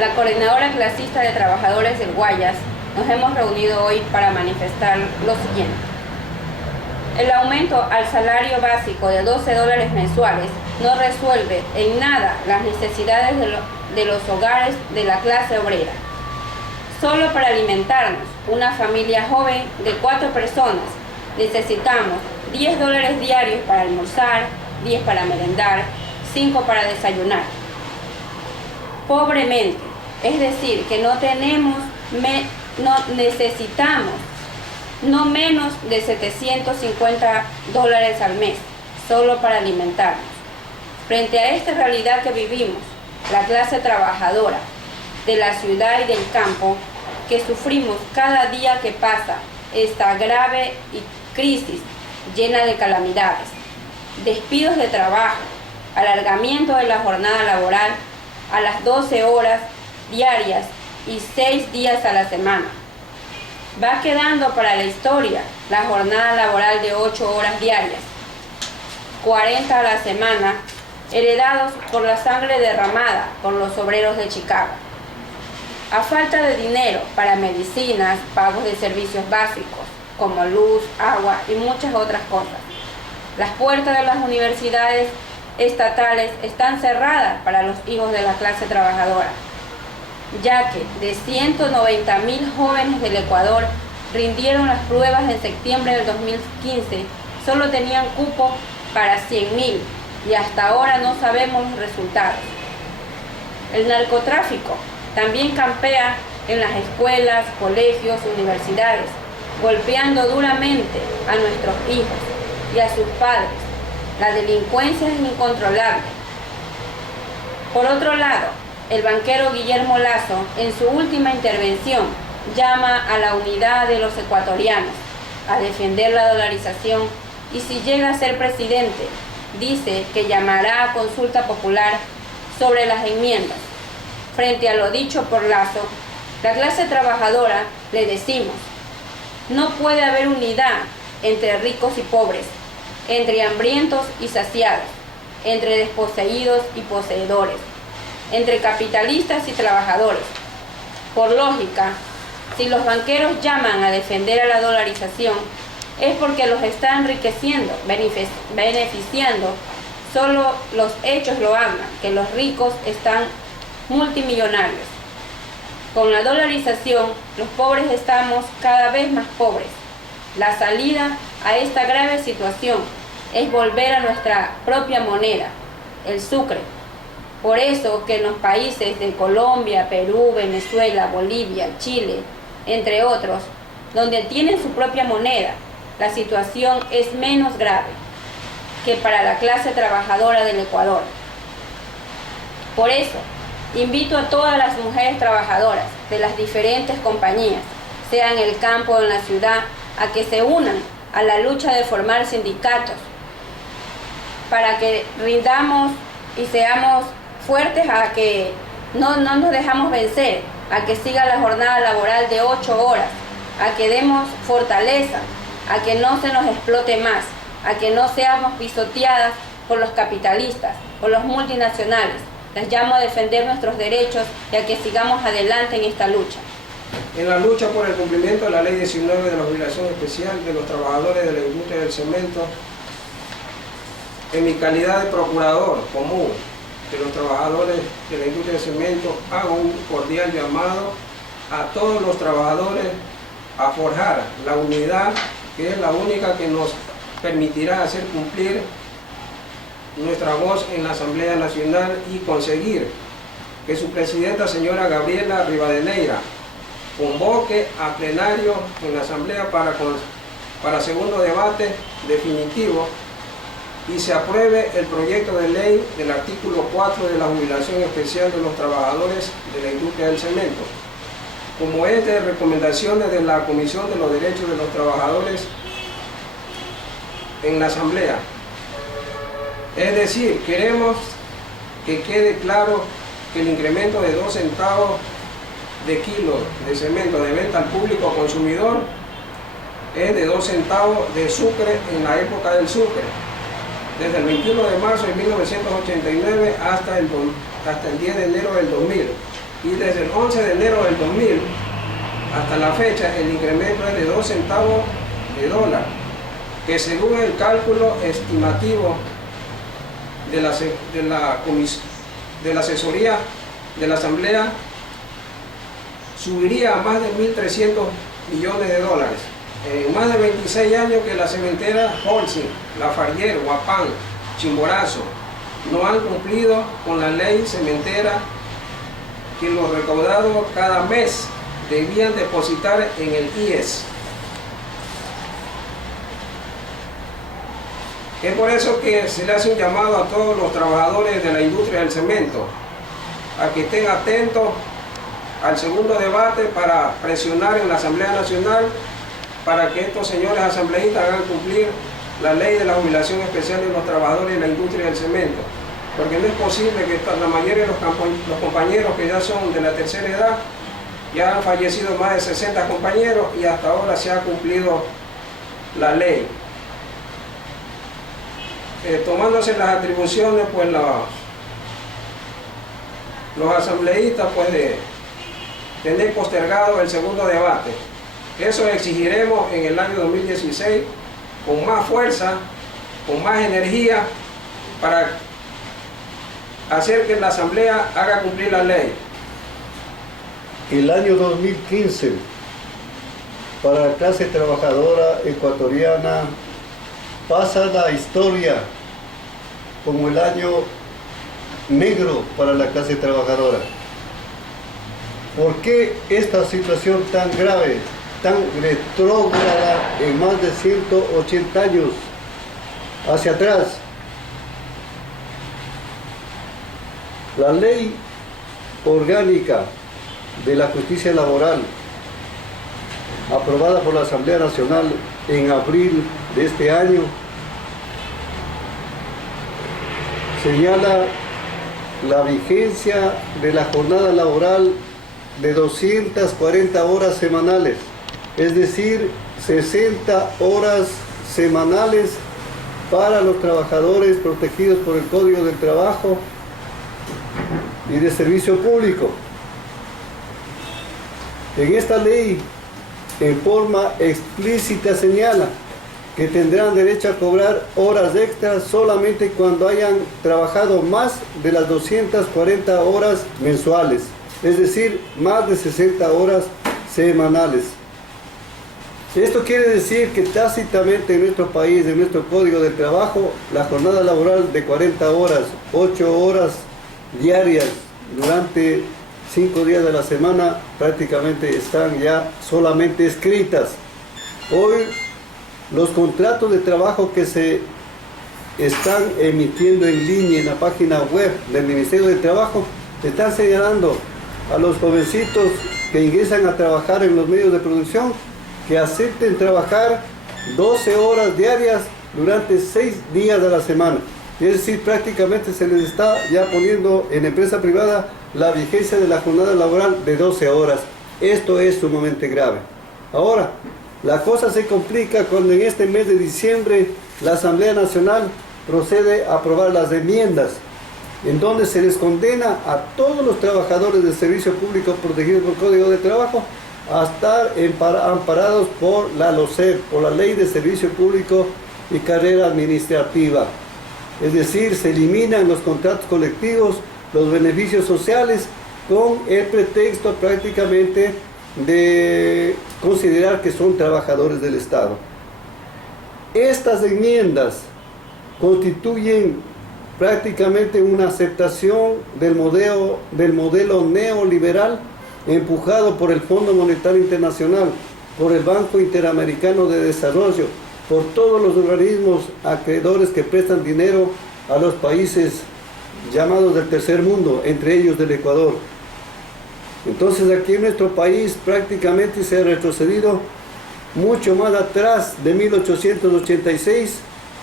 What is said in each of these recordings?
La Coordinadora Clasista de Trabajadores del Guayas nos hemos reunido hoy para manifestar lo siguiente. El aumento al salario básico de $12 mensuales no resuelve en nada las necesidades de los hogares de la clase obrera. Solo para alimentarnos, una familia joven de 4 personas, necesitamos $10 diarios para almorzar, 10 para merendar, 5 para desayunar. Pobremente, es decir, que necesitamos no menos de $750 al mes, solo para alimentarnos. Frente a esta realidad que vivimos, la clase trabajadora de la ciudad y del campo, que sufrimos cada día que pasa esta grave crisis llena de calamidades, despidos de trabajo, alargamiento de la jornada laboral a las 12 horas diarias y 6 días a la semana. Va quedando para la historia la jornada laboral de 8 horas diarias, 40 a la semana, heredados por la sangre derramada por los obreros de Chicago. A falta de dinero para medicinas, pagos de servicios básicos, como luz, agua y muchas otras cosas. Las puertas de las universidades estatales están cerradas para los hijos de la clase trabajadora, ya que de 190.000 jóvenes del Ecuador rindieron las pruebas en septiembre del 2015, solo tenían cupo para 100.000 y hasta ahora no sabemos los resultados. El narcotráfico también campea en las escuelas, colegios, universidades, golpeando duramente a nuestros hijos y a sus padres. La delincuencia es incontrolable. Por otro lado, el banquero Guillermo Lasso, en su última intervención, llama a la unidad de los ecuatorianos, a defender la dolarización y si llega a ser presidente, dice que llamará a consulta popular sobre las enmiendas. Frente a lo dicho por Lasso, la clase trabajadora le decimos: no puede haber unidad entre ricos y pobres, entre hambrientos y saciados, entre desposeídos y poseedores, entre capitalistas y trabajadores. Por lógica, si los banqueros llaman a defender a la dolarización, es porque los está enriqueciendo, beneficiando. Solo los hechos lo hablan, que los ricos están multimillonarios. Con la dolarización, los pobres estamos cada vez más pobres. La salida a esta grave situación es volver a nuestra propia moneda, el sucre. Por eso que en los países de Colombia, Perú, Venezuela, Bolivia, Chile, entre otros, donde tienen su propia moneda, la situación es menos grave que para la clase trabajadora del Ecuador. Por eso, invito a todas las mujeres trabajadoras de las diferentes compañías, sea en el campo o en la ciudad, a que se unan a la lucha de formar sindicatos para que rindamos y seamos fuertes, a que no nos dejamos vencer, a que siga la jornada laboral de 8 horas, a que demos fortaleza, a que no se nos explote más, a que no seamos pisoteadas por los capitalistas, por los multinacionales. Les llamo a defender nuestros derechos y a que sigamos adelante en esta lucha. En la lucha por el cumplimiento de la Ley 19 de la Jubilación Especial de los Trabajadores de la Industria del Cemento, en mi calidad de procurador común de los trabajadores de la industria del cemento, hago un cordial llamado a todos los trabajadores a forjar la unidad, que es la única que nos permitirá hacer cumplir nuestra voz en la Asamblea Nacional y conseguir que su presidenta, señora Gabriela Rivadeneira, convoque a plenario en la Asamblea para segundo debate definitivo y se apruebe el proyecto de ley del artículo 4 de la Jubilación Especial de los Trabajadores de la Industria del Cemento, como es de recomendaciones de la Comisión de los Derechos de los Trabajadores en la Asamblea. Es decir, queremos que quede claro que el incremento de 2 centavos de kilo de cemento de venta al público consumidor es de 2 centavos de sucre en la época del sucre, desde el 21 de marzo de 1989 hasta el 10 de enero del 2000. y desde el 11 de enero del 2000 hasta la fecha el incremento es de 2 centavos de dólar, que según el cálculo estimativo de la asesoría de la Asamblea subiría a más de 1.300 millones de dólares. En más de 26 años que la cementera Holcim, Lafargue, Guapán, Chimborazo no han cumplido con la ley cementera, que los recaudados cada mes debían depositar en el IES. Es por eso que se le hace un llamado a todos los trabajadores de la industria del cemento a que estén atentos al segundo debate para presionar en la Asamblea Nacional para que estos señores asambleístas hagan cumplir la ley de la jubilación especial de los trabajadores de la industria del cemento, porque no es posible que la mayoría de los compañeros que ya son de la tercera edad, ya han fallecido más de 60 compañeros y hasta ahora se ha cumplido la ley. Tomándose las atribuciones, pues los asambleístas, pues de tener postergado el segundo debate. Eso exigiremos en el año 2016 con más fuerza, con más energía, para hacer que la Asamblea haga cumplir la ley. El año 2015 para la clase trabajadora ecuatoriana pasa la historia como el año negro para la clase trabajadora. ¿Por qué esta situación tan grave, tan retrógrada en más de 180 años hacia atrás? La ley orgánica de la justicia laboral, aprobada por la Asamblea Nacional en abril de este año, señala la vigencia de la jornada laboral de 240 horas semanales, es decir, 60 horas semanales para los trabajadores protegidos por el Código del Trabajo y de Servicio Público. En esta ley, en forma explícita, señala que tendrán derecho a cobrar horas extras solamente cuando hayan trabajado más de las 240 horas mensuales, es decir, más de 60 horas semanales. Esto quiere decir que tácitamente en nuestro país, en nuestro Código de Trabajo, la jornada laboral de 40 horas, 8 horas diarias durante 5 días de la semana, prácticamente están ya solamente escritas. Hoy los contratos de trabajo que se están emitiendo en línea en la página web del Ministerio de Trabajo están señalando a los jovencitos que ingresan a trabajar en los medios de producción que acepten trabajar 12 horas diarias durante 6 días de la semana. Es decir, prácticamente se les está ya poniendo en empresa privada la vigencia de la jornada laboral de 12 horas. Esto es sumamente grave. Ahora, la cosa se complica cuando en este mes de diciembre la Asamblea Nacional procede a aprobar las enmiendas, en donde se les condena a todos los trabajadores del servicio público protegidos por el Código de Trabajo a estar amparados por la LOCEP, por la Ley de Servicio Público y Carrera Administrativa. Es decir, se eliminan los contratos colectivos, los beneficios sociales, con el pretexto prácticamente de considerar que son trabajadores del Estado. Estas enmiendas constituyen prácticamente una aceptación del modelo neoliberal empujado por el Fondo Monetario Internacional, por el Banco Interamericano de Desarrollo, por todos los organismos acreedores que prestan dinero a los países llamados del tercer mundo, entre ellos del Ecuador. Entonces aquí en nuestro país prácticamente se ha retrocedido mucho más atrás de 1886,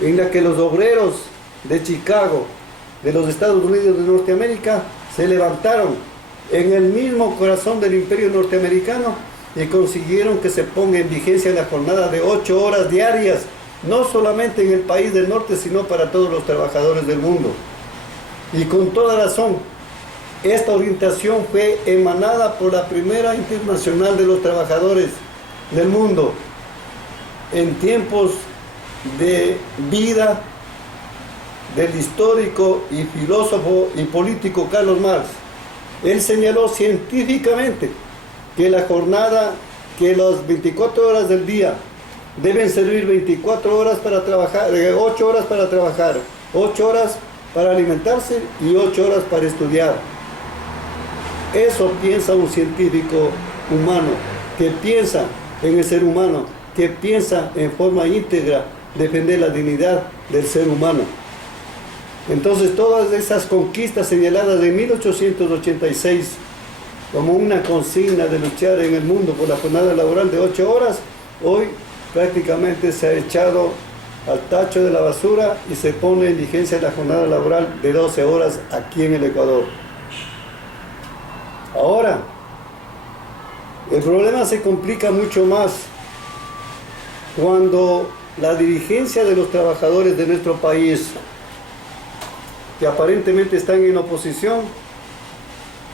en la que los obreros de Chicago, de los Estados Unidos de Norteamérica, se levantaron en el mismo corazón del imperio norteamericano y consiguieron que se ponga en vigencia la jornada de 8 horas diarias, no solamente en el país del norte, sino para todos los trabajadores del mundo. Y con toda razón, Esta orientación fue emanada por la primera Internacional de los Trabajadores del Mundo en tiempos de vida del histórico y filósofo y político Carlos Marx. Él señaló científicamente que la jornada, que las 24 horas del día deben servir 24 horas para trabajar, 8 horas para trabajar, 8 horas para alimentarse y 8 horas para estudiar. Eso piensa un científico humano, que piensa en el ser humano, que piensa en forma íntegra defender la dignidad del ser humano. Entonces todas esas conquistas señaladas de 1886 como una consigna de luchar en el mundo por la jornada laboral de 8 horas, hoy prácticamente se ha echado al tacho de la basura y se pone en vigencia la jornada laboral de 12 horas aquí en el Ecuador. Ahora, el problema se complica mucho más cuando la dirigencia de los trabajadores de nuestro país, que aparentemente están en oposición,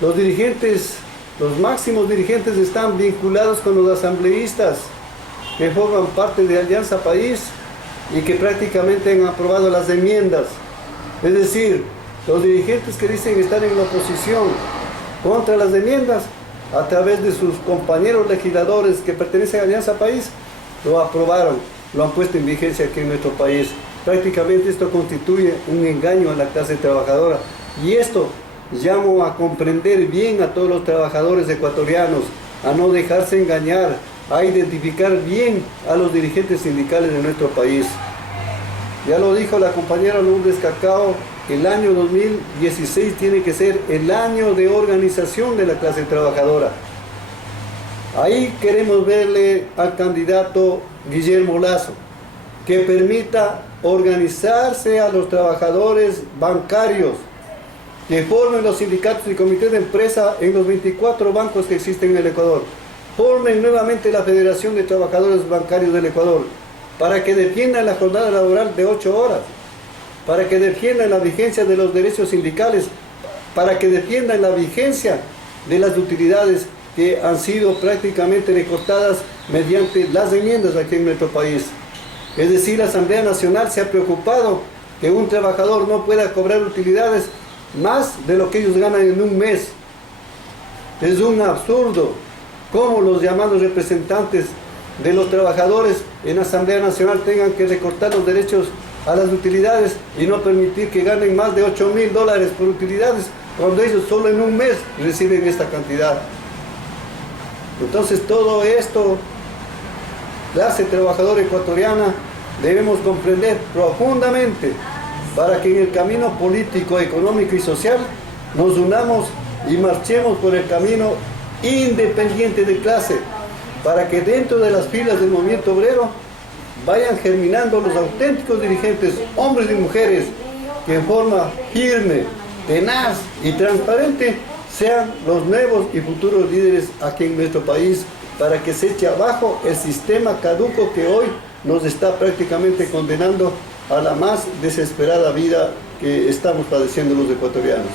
los dirigentes, los máximos dirigentes están vinculados con los asambleístas que forman parte de Alianza País y que prácticamente han aprobado las enmiendas. Es decir, los dirigentes que dicen estar en la oposición contra las enmiendas, a través de sus compañeros legisladores que pertenecen a Alianza País, lo aprobaron, lo han puesto en vigencia aquí en nuestro país. Prácticamente esto constituye un engaño a la clase trabajadora, y esto llamo a comprender bien a todos los trabajadores ecuatorianos, a no dejarse engañar, a identificar bien a los dirigentes sindicales de nuestro país. Ya lo dijo la compañera Lourdes Cacao, el año 2016 tiene que ser el año de organización de la clase trabajadora. Ahí queremos verle al candidato Guillermo Lasso, que permita organizarse a los trabajadores bancarios, que formen los sindicatos y comités de empresa en los 24 bancos que existen en el Ecuador. Formen nuevamente la Federación de Trabajadores Bancarios del Ecuador, para que defiendan la jornada laboral de 8 horas, para que defiendan la vigencia de los derechos sindicales, para que defiendan la vigencia de las utilidades que han sido prácticamente recortadas mediante las enmiendas aquí en nuestro país. Es decir, la Asamblea Nacional se ha preocupado que un trabajador no pueda cobrar utilidades más de lo que ellos ganan en un mes. Es un absurdo cómo los llamados representantes de los trabajadores en la Asamblea Nacional tengan que recortar los derechos a las utilidades y no permitir que ganen más de $8.000 por utilidades, cuando ellos solo en un mes reciben esta cantidad. Entonces todo esto, clase trabajadora ecuatoriana, debemos comprender profundamente para que en el camino político, económico y social nos unamos y marchemos por el camino independiente de clase, para que dentro de las filas del movimiento obrero vayan germinando los auténticos dirigentes, hombres y mujeres, que en forma firme, tenaz y transparente sean los nuevos y futuros líderes aquí en nuestro país, para que se eche abajo el sistema caduco que hoy nos está prácticamente condenando a la más desesperada vida que estamos padeciendo los ecuatorianos.